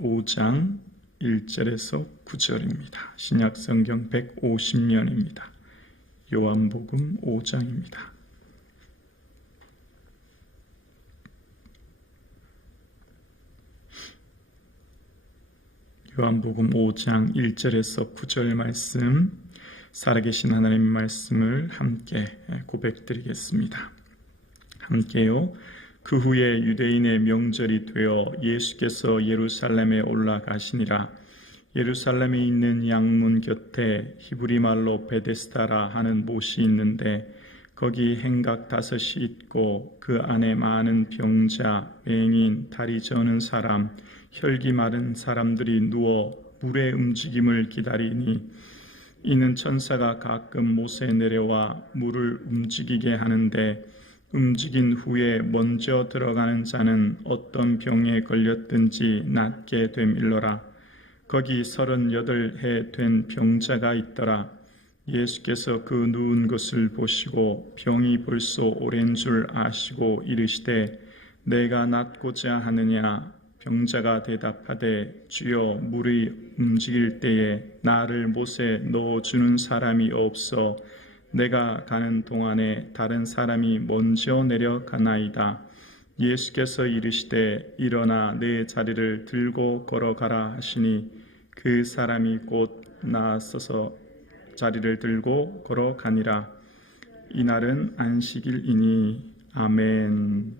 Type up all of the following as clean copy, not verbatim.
5장 1절에서 9절입니다. 신약성경 150년입니다. 요한복음 5장입니다. 요한복음 5장 1절에서 9절 말씀, 살아계신 하나님의 말씀을 함께 고백드리겠습니다. 함께요. 그 후에 유대인의 명절이 되어 예수께서 예루살렘에 올라가시니라. 예루살렘에 있는 양문 곁에 히브리 말로 베데스다라 하는 못이 있는데 거기 행각 5이 있고 그 안에 많은 병자, 맹인, 다리 저는 사람, 혈기 마른 사람들이 누워 물의 움직임을 기다리니 이는 천사가 가끔 못에 내려와 물을 움직이게 하는데 움직인 후에 먼저 들어가는 자는 어떤 병에 걸렸든지 낫게 됨일러라. 거기 38해 된 병자가 있더라. 예수께서 그 누운 것을 보시고 병이 벌써 오랜 줄 아시고 이르시되 내가 낫고자 하느냐. 병자가 대답하되 주여 물이 움직일 때에 나를 못에 넣어주는 사람이 없어 내가 가는 동안에 다른 사람이 먼저 내려가나이다. 예수께서 이르시되 일어나 내 자리를 들고 걸어가라 하시니 그 사람이 곧 나서서 자리를 들고 걸어가니라. 이날은 안식일이니. 아멘.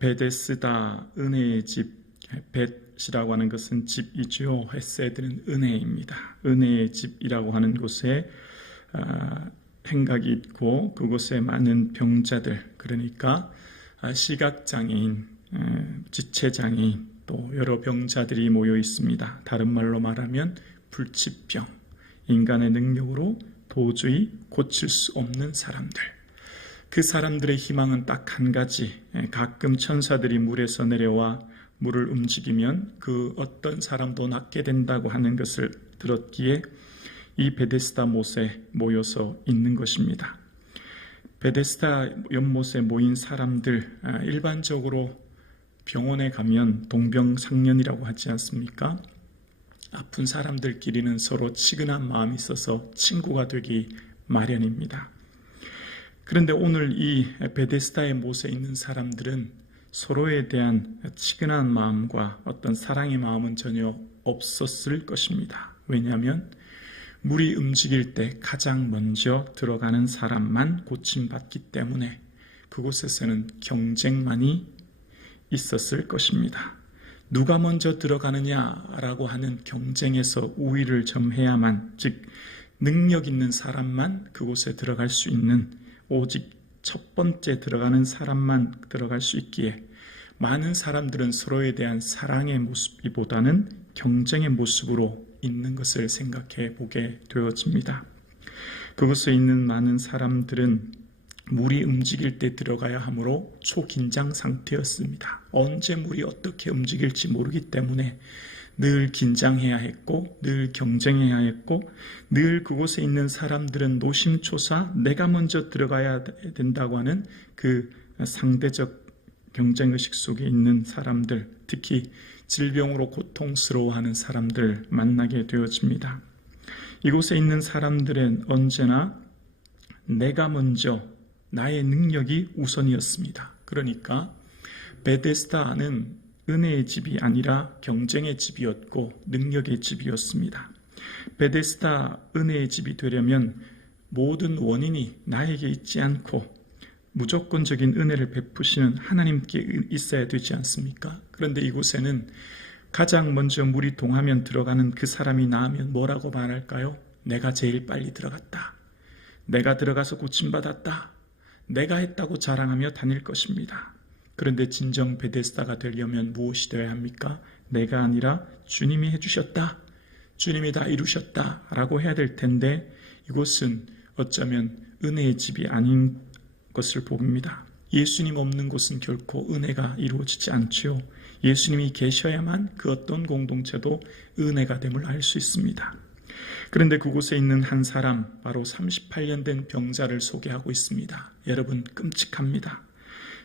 베데스다, 은혜의 집. 벳이라고 하는 것은 집이죠. 헤세드는 은혜입니다. 은혜의 집이라고 하는 곳에 행각이 있고 그곳에 많은 병자들, 그러니까 시각장애인, 지체장애인, 또 여러 병자들이 모여 있습니다. 다른 말로 말하면 불치병, 인간의 능력으로 도저히 고칠 수 없는 사람들. 그 사람들의 희망은 딱 한 가지. 가끔 천사들이 물에서 내려와 물을 움직이면 그 어떤 사람도 낫게 된다고 하는 것을 들었기에 이 베데스다 못에 모여서 있는 것입니다. 베데스다 연못에 모인 사람들, 일반적으로 병원에 가면 동병상련이라고 하지 않습니까? 아픈 사람들끼리는 서로 치근한 마음이 있어서 친구가 되기 마련입니다. 그런데 오늘 이 베데스다의 못에 있는 사람들은 서로에 대한 치근한 마음과 어떤 사랑의 마음은 전혀 없었을 것입니다. 왜냐하면 물이 움직일 때 가장 먼저 들어가는 사람만 고침받기 때문에 그곳에서는 경쟁만이 있었을 것입니다. 누가 먼저 들어가느냐라고 하는 경쟁에서 우위를 점해야만, 즉 능력 있는 사람만 그곳에 들어갈 수 있는, 오직 첫 번째 들어가는 사람만 들어갈 수 있기에 많은 사람들은 서로에 대한 사랑의 모습보다는 경쟁의 모습으로 있는 것을 생각해 보게 되어집니다. 그곳에 있는 많은 사람들은 물이 움직일 때 들어가야 하므로 초긴장 상태였습니다. 언제 물이 어떻게 움직일지 모르기 때문에 늘 긴장해야 했고 늘 경쟁해야 했고 늘 그곳에 있는 사람들은 노심초사 내가 먼저 들어가야 된다고 하는 그 상대적 경쟁의식 속에 있는 사람들, 특히 질병으로 고통스러워하는 사람들 만나게 되어집니다. 이곳에 있는 사람들은 언제나 내가 먼저, 나의 능력이 우선이었습니다. 그러니까 베데스다는 은혜의 집이 아니라 경쟁의 집이었고 능력의 집이었습니다. 베데스다 은혜의 집이 되려면 모든 원인이 나에게 있지 않고 무조건적인 은혜를 베푸시는 하나님께 있어야 되지 않습니까? 그런데 이곳에는 가장 먼저 물이 동하면 들어가는 그 사람이 나으면 뭐라고 말할까요? 내가 제일 빨리 들어갔다. 내가 들어가서 고침받았다. 내가 했다고 자랑하며 다닐 것입니다. 그런데 진정 베데스다가 되려면 무엇이 되어야 합니까? 내가 아니라 주님이 해주셨다. 주님이 다 이루셨다 라고 해야 될 텐데 이곳은 어쩌면 은혜의 집이 아닌 것을 봅니다. 예수님 없는 곳은 결코 은혜가 이루어지지 않지요. 예수님이 계셔야만 그 어떤 공동체도 은혜가 됨을 알 수 있습니다. 그런데 그곳에 있는 한 사람, 바로 38년 된 병자를 소개하고 있습니다. 여러분, 끔찍합니다.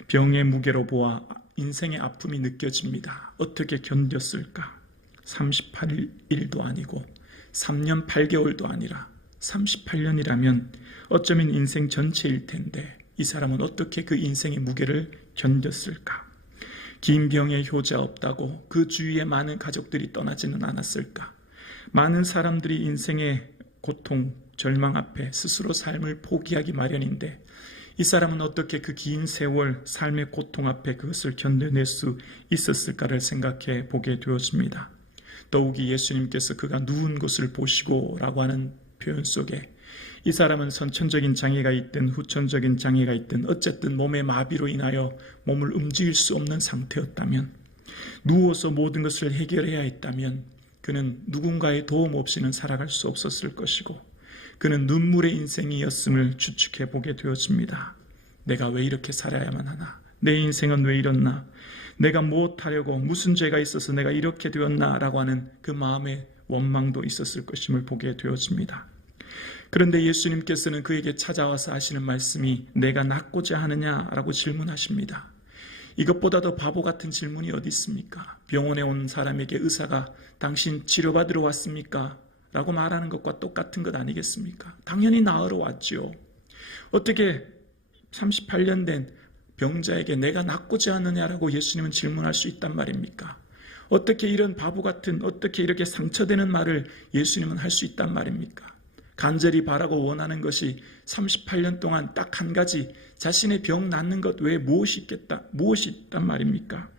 병의 무게로 보아 인생의 아픔이 느껴집니다. 어떻게 견뎠을까? 38일도 아니고 3년 8개월도 아니라 38년이라면 어쩌면 인생 전체일 텐데 이 사람은 어떻게 그 인생의 무게를 견뎠을까? 긴 병에 효자 없다고 그 주위에 많은 가족들이 떠나지는 않았을까? 많은 사람들이 인생의 고통, 절망 앞에 스스로 삶을 포기하기 마련인데 이 사람은 어떻게 그 긴 세월 삶의 고통 앞에 그것을 견뎌낼 수 있었을까를 생각해 보게 되었습니다. 더욱이 예수님께서 그가 누운 것을 보시고 라고 하는 표현 속에 이 사람은 선천적인 장애가 있든 후천적인 장애가 있든 어쨌든 몸의 마비로 인하여 몸을 움직일 수 없는 상태였다면, 누워서 모든 것을 해결해야 했다면 그는 누군가의 도움 없이는 살아갈 수 없었을 것이고 그는 눈물의 인생이었음을 추측해 보게 되었습니다. 내가 왜 이렇게 살아야만 하나? 내 인생은 왜 이렇나? 내가 무엇하려고 무슨 죄가 있어서 내가 이렇게 되었나? 라고 하는 그 마음의 원망도 있었을 것임을 보게 되었습니다. 그런데 예수님께서는 그에게 찾아와서 하시는 말씀이 내가 낫고자 하느냐라고 질문하십니다. 이것보다 더 바보 같은 질문이 어디 있습니까? 병원에 온 사람에게 의사가 당신 치료받으러 왔습니까? 라고 말하는 것과 똑같은 것 아니겠습니까? 당연히 나으러 왔지요. 어떻게 38년 된 병자에게 내가 낫고자 하느냐라고 예수님은 질문할 수 있단 말입니까? 어떻게 이런 바보 같은, 어떻게 이렇게 상처되는 말을 예수님은 할 수 있단 말입니까? 간절히 바라고 원하는 것이 38년 동안 딱 한 가지, 자신의 병 낫는 것 외에 무엇이 있단 말입니까?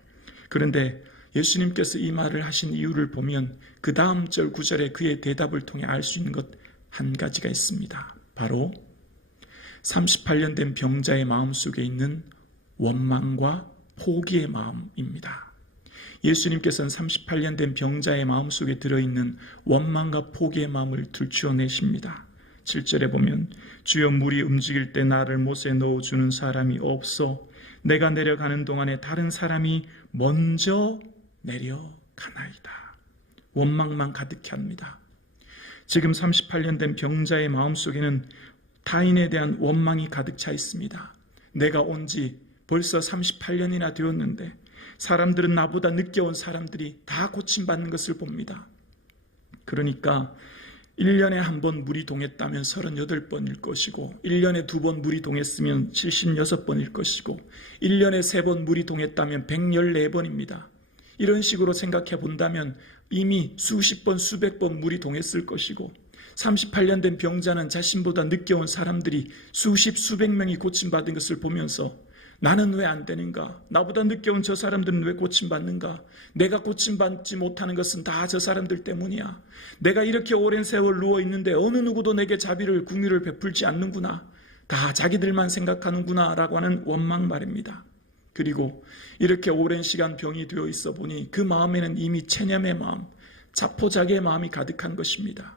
그런데 예수님께서 이 말을 하신 이유를 보면 그 다음 절 9절에 그의 대답을 통해 알 수 있는 것 한 가지가 있습니다. 바로 38년 된 병자의 마음속에 있는 원망과 포기의 마음입니다. 예수님께서는 38년 된 병자의 마음속에 들어있는 원망과 포기의 마음을 들추어내십니다. 7절에 보면 주여 물이 움직일 때 나를 못에 넣어주는 사람이 없어 내가 내려가는 동안에 다른 사람이 먼저 내려가나이다. 원망만 가득히 합니다. 지금 38년 된 병자의 마음속에는 타인에 대한 원망이 가득 차 있습니다. 내가 온 지 벌써 38년이나 되었는데 사람들은 나보다 늦게 온 사람들이 다 고침받는 것을 봅니다. 그러니까 1년에 한 번 물이 동했다면 38번일 것이고 1년에 2번 물이 동했으면 76번일 것이고 1년에 3번 물이 동했다면 114번입니다. 이런 식으로 생각해 본다면 이미 수십 번, 수백 번 물이 동했을 것이고 38년 된 병자는 자신보다 늦게 온 사람들이 수십, 수백 명이 고침받은 것을 보면서 나는 왜 안 되는가? 나보다 늦게 온 저 사람들은 왜 고침받는가? 내가 고침받지 못하는 것은 다 저 사람들 때문이야. 내가 이렇게 오랜 세월 누워있는데 어느 누구도 내게 자비를, 긍휼을 베풀지 않는구나. 다 자기들만 생각하는구나 라고 하는 원망 말입니다. 그리고 이렇게 오랜 시간 병이 되어 있어 보니 그 마음에는 이미 체념의 마음, 자포자기의 마음이 가득한 것입니다.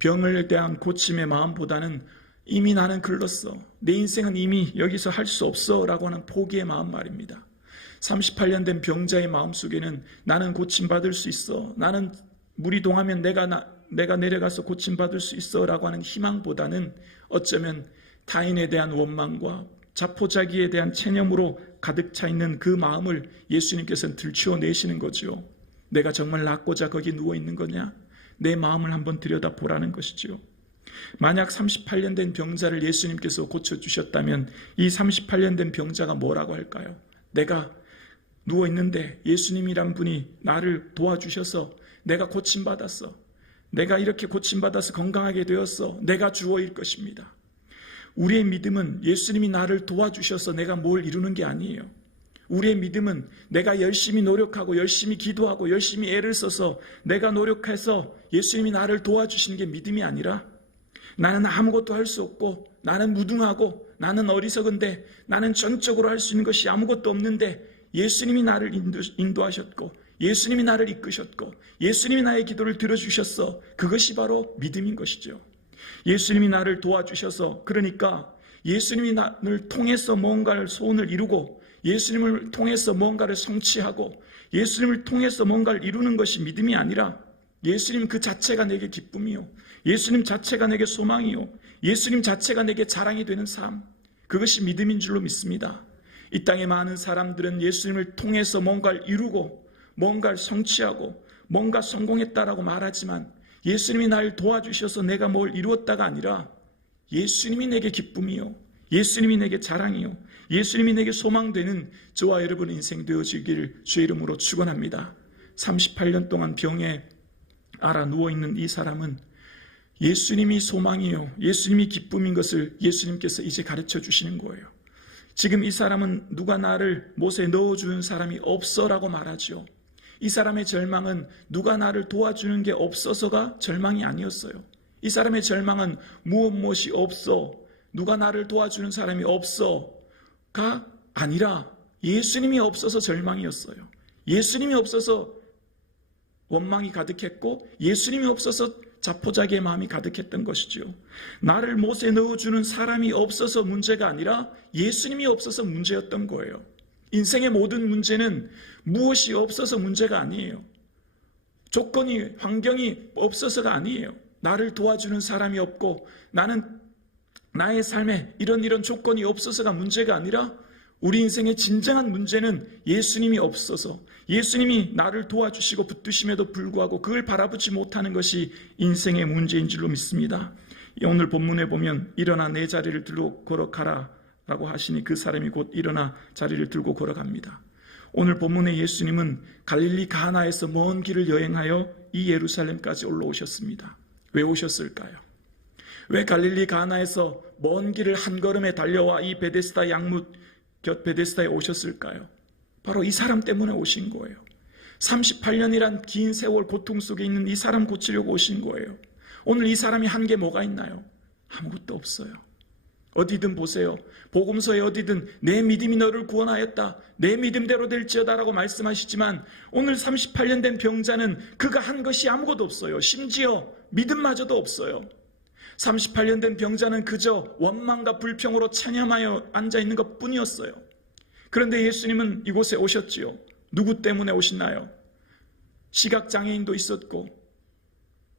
병을 대한 고침의 마음보다는 이미 나는 글렀어. 내 인생은 이미 여기서 할 수 없어 라고 하는 포기의 마음 말입니다. 38년 된 병자의 마음속에는 나는 고침받을 수 있어. 나는 물이 동하면 내가 내려가서 고침받을 수 있어 라고 하는 희망보다는 어쩌면 타인에 대한 원망과 자포자기에 대한 체념으로 가득 차 있는 그 마음을 예수님께서는 들추어내시는 거죠. 내가 정말 낫고자 거기 누워있는 거냐? 내 마음을 한번 들여다보라는 것이죠. 만약 38년 된 병자를 예수님께서 고쳐주셨다면 이 38년 된 병자가 뭐라고 할까요? 내가 누워있는데 예수님이란 분이 나를 도와주셔서 내가 고침받았어. 내가 이렇게 고침받아서 건강하게 되었어. 내가 주어일 것입니다. 우리의 믿음은 예수님이 나를 도와주셔서 내가 뭘 이루는 게 아니에요. 우리의 믿음은 내가 열심히 노력하고 열심히 기도하고 열심히 애를 써서 내가 노력해서 예수님이 나를 도와주시는 게 믿음이 아니라 나는 아무것도 할 수 없고 나는 무능하고 나는 어리석은데 나는 전적으로 할 수 있는 것이 아무것도 없는데 예수님이 나를 인도하셨고 예수님이 나를 이끄셨고 예수님이 나의 기도를 들어주셨어. 그것이 바로 믿음인 것이죠. 예수님이 나를 도와주셔서 그러니까 예수님이 나를 통해서 뭔가를 소원을 이루고 예수님을 통해서 뭔가를 성취하고 예수님을 통해서 뭔가를 이루는 것이 믿음이 아니라 예수님 그 자체가 내게 기쁨이요. 예수님 자체가 내게 소망이요. 예수님 자체가 내게 자랑이 되는 삶. 그것이 믿음인 줄로 믿습니다. 이 땅의 많은 사람들은 예수님을 통해서 뭔가를 이루고 뭔가를 성취하고 뭔가 성공했다라고 말하지만 예수님이 날 도와주셔서 내가 뭘 이루었다가 아니라 예수님이 내게 기쁨이요, 예수님이 내게 자랑이요, 예수님이 내게 소망되는 저와 여러분의 인생 되어지기를 주의 이름으로 축원합니다. 38년 동안 병에 앓아 누워있는 이 사람은 예수님이 소망이요, 예수님이 기쁨인 것을 예수님께서 이제 가르쳐 주시는 거예요. 지금 이 사람은 누가 나를 못에 넣어주는 사람이 없어라고 말하죠. 이 사람의 절망은 누가 나를 도와주는 게 없어서가 절망이 아니었어요. 이 사람의 절망은 무엇이 없어, 누가 나를 도와주는 사람이 없어가 아니라 예수님이 없어서 절망이었어요. 예수님이 없어서 원망이 가득했고 예수님이 없어서 자포자기의 마음이 가득했던 것이죠. 나를 못에 넣어주는 사람이 없어서 문제가 아니라 예수님이 없어서 문제였던 거예요. 인생의 모든 문제는 무엇이 없어서 문제가 아니에요. 조건이, 환경이 없어서가 아니에요. 나를 도와주는 사람이 없고 나는 나의 삶에 이런 조건이 없어서가 문제가 아니라 우리 인생의 진정한 문제는 예수님이 없어서, 예수님이 나를 도와주시고 붙드심에도 불구하고 그걸 바라보지 못하는 것이 인생의 문제인 줄로 믿습니다. 오늘 본문에 보면 일어나 내 자리를 들고 걸어가라 라고 하시니 그 사람이 곧 일어나 자리를 들고 걸어갑니다. 오늘 본문의 예수님은 갈릴리 가나에서 먼 길을 여행하여 이 예루살렘까지 올라오셨습니다. 왜 오셨을까요? 왜 갈릴리 가나에서 먼 길을 한 걸음에 달려와 이 베데스다 양무 곁 베데스다에 오셨을까요? 바로 이 사람 때문에 오신 거예요. 38년이란 긴 세월 고통 속에 있는 이 사람 고치려고 오신 거예요. 오늘 이 사람이 한 게 뭐가 있나요? 아무것도 없어요. 어디든 보세요. 복음서에 어디든 내 믿음이 너를 구원하였다, 내 믿음대로 될지어다라고 말씀하시지만 오늘 38년 된 병자는 그가 한 것이 아무것도 없어요. 심지어 믿음마저도 없어요. 38년 된 병자는 그저 원망과 불평으로 찬양하여 앉아있는 것 뿐이었어요. 그런데 예수님은 이곳에 오셨지요. 누구 때문에 오시나요? 시각장애인도 있었고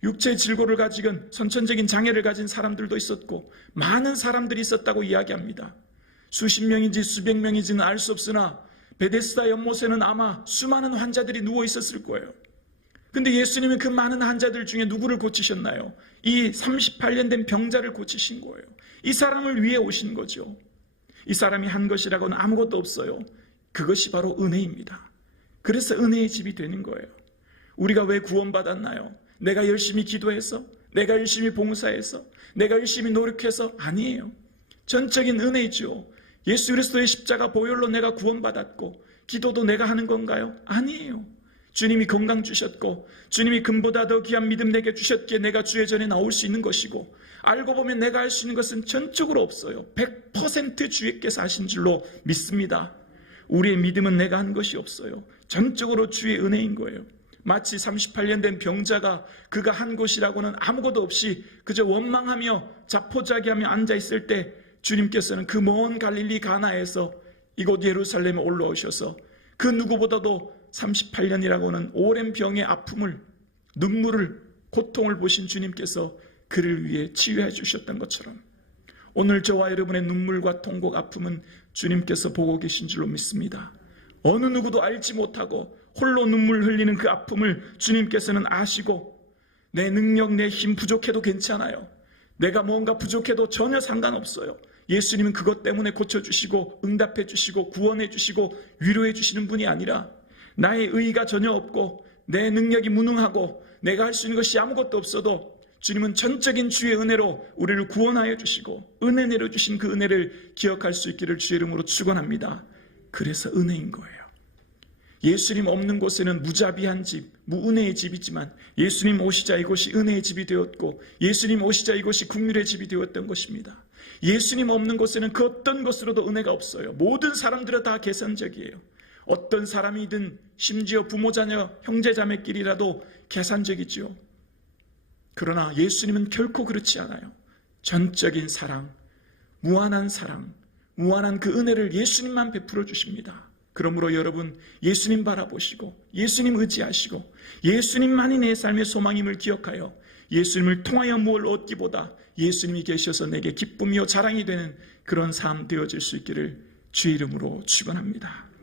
육체의 질고를 가진 선천적인 장애를 가진 사람들도 있었고 많은 사람들이 있었다고 이야기합니다. 수십 명인지 수백 명인지는 알 수 없으나 베데스다 연못에는 아마 수많은 환자들이 누워 있었을 거예요. 근데 예수님은 그 많은 환자들 중에 누구를 고치셨나요? 이 38년 된 병자를 고치신 거예요. 이 사람을 위해 오신 거죠. 이 사람이 한 것이라고는 아무것도 없어요. 그것이 바로 은혜입니다. 그래서 은혜의 집이 되는 거예요. 우리가 왜 구원받았나요? 내가 열심히 기도해서, 내가 열심히 봉사해서, 내가 열심히 노력해서? 아니에요. 전적인 은혜죠. 예수 그리스도의 십자가 보혈로 내가 구원받았고 기도도 내가 하는 건가요? 아니에요. 주님이 건강 주셨고 주님이 금보다 더 귀한 믿음 내게 주셨기에 내가 주의 전에 나올 수 있는 것이고, 알고 보면 내가 할 수 있는 것은 전적으로 없어요. 100% 주님께서 하신 줄로 믿습니다. 우리의 믿음은 내가 한 것이 없어요. 전적으로 주의 은혜인 거예요. 마치 38년 된 병자가 그가 한 것이라고는 아무것도 없이 그저 원망하며 자포자기하며 앉아있을 때 주님께서는 그 먼 갈릴리 가나에서 이곳 예루살렘에 올라오셔서 그 누구보다도 38년이라고는 오랜 병의 아픔을, 눈물을, 고통을 보신 주님께서 그를 위해 치유해 주셨던 것처럼 오늘 저와 여러분의 눈물과 통곡, 아픔은 주님께서 보고 계신 줄로 믿습니다. 어느 누구도 알지 못하고 홀로 눈물 흘리는 그 아픔을 주님께서는 아시고, 내 능력, 내 힘 부족해도 괜찮아요. 내가 뭔가 부족해도 전혀 상관없어요. 예수님은 그것 때문에 고쳐주시고 응답해 주시고 구원해 주시고 위로해 주시는 분이 아니라 나의 의의가 전혀 없고 내 능력이 무능하고 내가 할 수 있는 것이 아무것도 없어도 주님은 전적인 주의 은혜로 우리를 구원하여 주시고 은혜 내려주신 그 은혜를 기억할 수 있기를 주의 이름으로 축원합니다. 그래서 은혜인 거예요. 예수님 없는 곳에는 무자비한 집, 무은혜의 집이지만 예수님 오시자 이곳이 은혜의 집이 되었고 예수님 오시자 이곳이 긍휼의 집이 되었던 것입니다. 예수님 없는 곳에는 그 어떤 것으로도 은혜가 없어요. 모든 사람들은 다 계산적이에요. 어떤 사람이든 심지어 부모, 자녀, 형제, 자매끼리라도 계산적이죠. 그러나 예수님은 결코 그렇지 않아요. 전적인 사랑, 무한한 그 은혜를 예수님만 베풀어 주십니다. 그러므로 여러분, 예수님 바라보시고 예수님 의지하시고 예수님만이 내 삶의 소망임을 기억하여 예수님을 통하여 무엇을 얻기보다 예수님이 계셔서 내게 기쁨이요 자랑이 되는 그런 삶 되어질 수 있기를 주 이름으로 축원합니다.